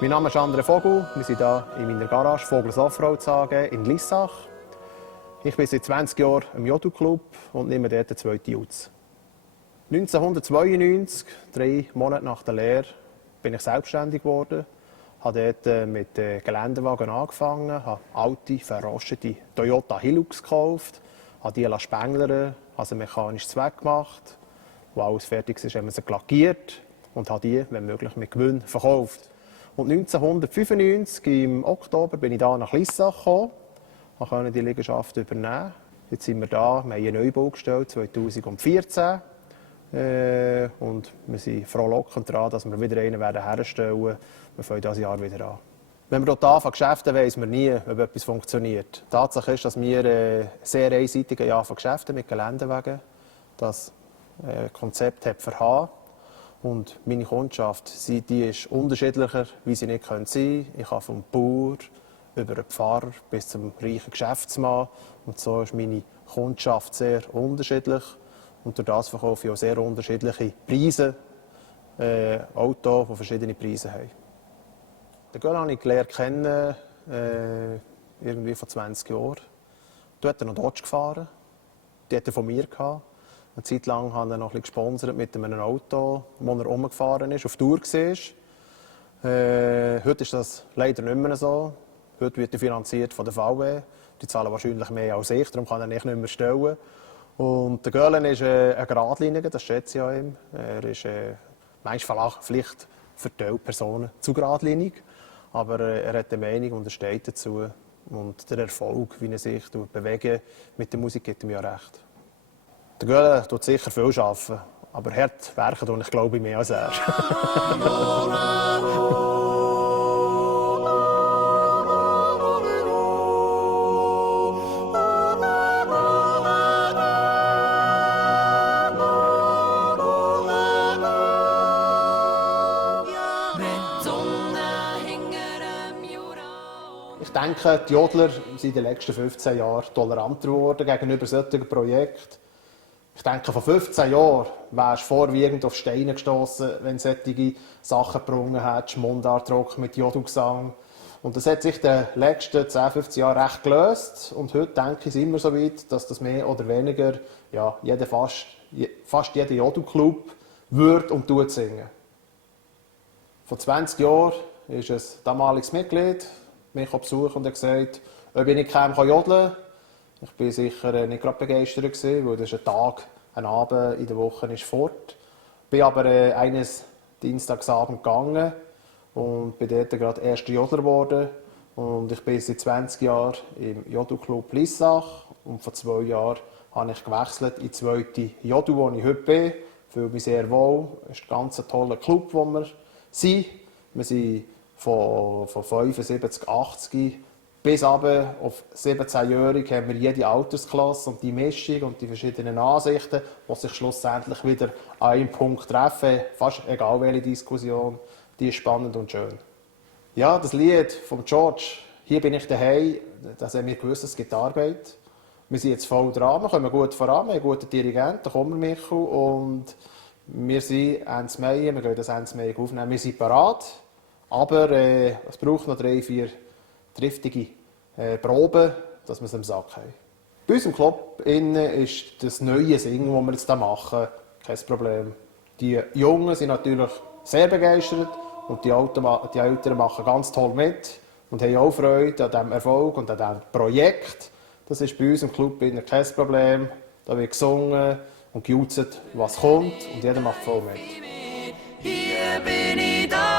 Mein Name ist André Vogel. Wir sind hier in meiner Garage Vogels Offroad AG in Lissach. Ich bin seit 20 Jahren im Jodu-Club und nehme dort den zweiten Jutz. 1992, 3 Monate nach der Lehre, bin ich selbstständig geworden. Ich habe dort mit Geländewagen angefangen, habe alte, verrostete Toyota Hilux gekauft, habe die spenglern, habe sie mechanisch zweckgemacht. Als alles fertig ist, haben wir sie lackiert und habe die, wenn möglich, mit Gewinn verkauft. Und 1995, im Oktober, bin ich hier nach Lissach gekommen, konnte die Liegenschaft übernehmen. Jetzt sind wir da, wir haben einen Neubau gestellt, 2014. Und wir sind frohlockend daran, dass wir wieder einen herstellen werden. Wir fangen dieses Jahr wieder an. Wenn wir hier anfangen Geschäfte, weiss man nie, ob etwas funktioniert. Die Tatsache ist, dass wir sehr einseitig anfangen Geschäfte mit Geländewagen. Das Konzept hat verhauen. Und meine Kundschaft, die ist unterschiedlicher, wie sie nicht sein können. Ich habe vom Bauer über den Pfarrer bis zum reichen Geschäftsmann. Und so ist meine Kundschaft sehr unterschiedlich. Und durch das verkaufe ich auch sehr unterschiedliche Preise. Autos, die verschiedene Preise haben. Den Göll habe ich gelernt kennen, irgendwie vor 20 Jahren. Dort hat er noch Dodge gefahren. Die hat er von mir gehabt. Eine Zeit lang habe ich noch ein bisschen gesponsert mit einem Auto, wo er rumgefahren ist, auf Tour war. Heute ist das leider nicht mehr so. Heute wird er finanziert von der VW. Die zahlen wahrscheinlich mehr als ich, darum kann er nicht mehr stellen. Und der Göhlen ist ein Geradliniger, das schätze ich an ihm. Er ist manchmal vielleicht für die Personen zu geradlinig, aber er hat eine Meinung und er steht dazu. Und der Erfolg, wie er sich bewegt mit der Musik, gibt ihm ja recht. Der Göhlen tut sicher viel arbeiten, aber hart werken tue ich, glaube ich, mehr als er. Ich denke, die Jodler sind in den letzten 15 Jahren toleranter geworden gegenüber solchen Projekten. Ich denke, vor 15 Jahren wärst du vorwiegend auf Steine gestossen, wenn du solche Sachen gebrungen hättest, Mundartrock mit Jodu-Gesang. Und das hat sich in den letzten 10, 15 Jahren recht gelöst. Und heute denke ich, sind wir so weit, dass das mehr oder weniger fast jeder Jodu-Club würde und tut singen. Vor 20 Jahren ist ein damaliges Mitglied mich besucht und hat gesagt, ob ich nicht jodeln kann. Ich war sicher nicht gerade begeistert, weil das ein Tag, ein Abend in der Woche ist fort. Ich bin aber eines Dienstagsabend gegangen und bin dort gerade erster Jodler geworden. Und ich bin seit 20 Jahren im Jodu-Club Lissach und vor 2 Jahren habe ich gewechselt in die zweite Jodu, wo ich heute bin. Ich fühle mich sehr wohl. Es ist ein ganz toller Club, wo wir sind. Wir sind von 75, 80 bis runter auf 17-Jährige haben wir jede Altersklasse und die Mischung und die verschiedenen Ansichten, die sich schlussendlich wieder an einem Punkt treffen. Fast egal welche Diskussion, die ist spannend und schön. Ja, das Lied von George, «Hier bin ich daheim», das haben wir gewusst, es gibt Arbeit. Wir sind jetzt voll dran, wir kommen gut voran, wir haben einen guten Dirigenten, der Kommer Michel, und wir sind Ende Mai, wir gehen das Ende Mai aufnehmen, wir sind bereit. Aber es braucht noch 3, 4 triftige Proben, dass wir es im Sack haben. Bei uns im Club ist das neue Singen, das wir jetzt hier machen, kein Problem. Die Jungen sind natürlich sehr begeistert und die Eltern machen ganz toll mit und haben auch Freude an diesem Erfolg und an diesem Projekt. Das ist bei uns im Club kein Problem. Da wird gesungen und gejutzt, was kommt, und jeder macht voll mit. Hier bin ich da.